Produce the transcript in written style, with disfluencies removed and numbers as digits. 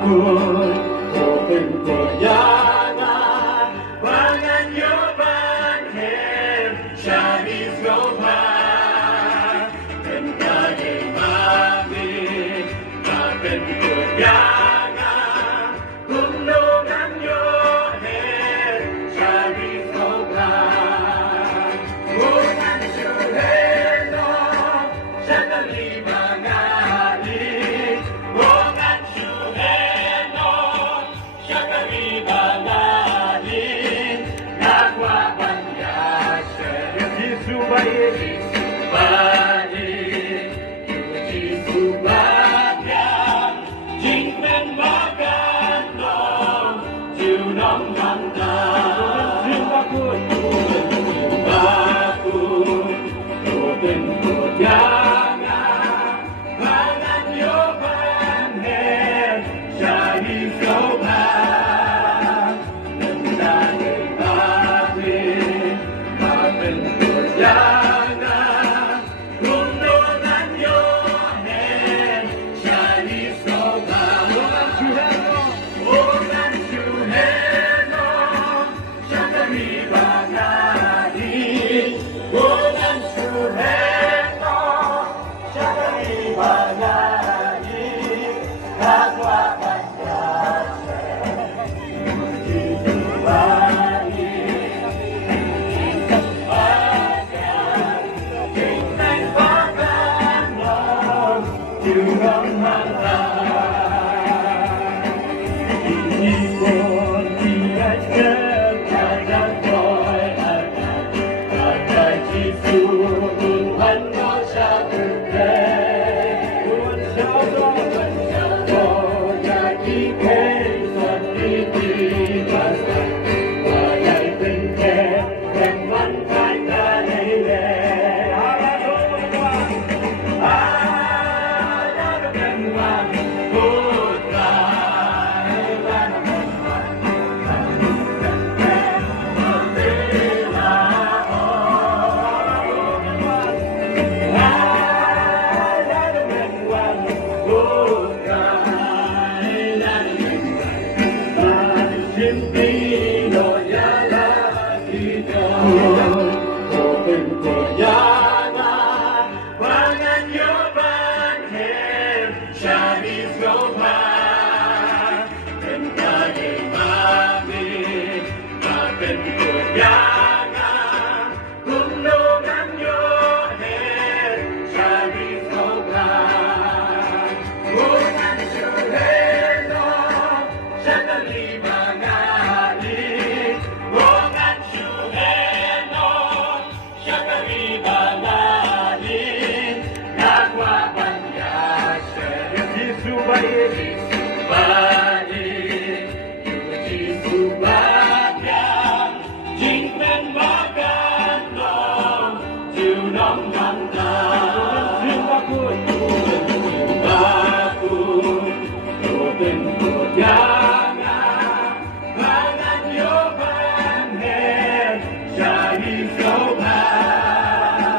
Open Koyana, Wangan Yoban Hem, Shadis Gopan, and Kage Mami, Open Koyana, Kumnongan Yohem, Shadis Gopan, Wangan Shuheno, Shadali Bangali, Wangan Shuheno, Shadali Bangali, Nagwa Banyashe, Yisubaya, Yisubaya, Jingmen Magando, Junong Manda, Zimbabwe, Open Koyana, Wangan Yoban Hem, Shadis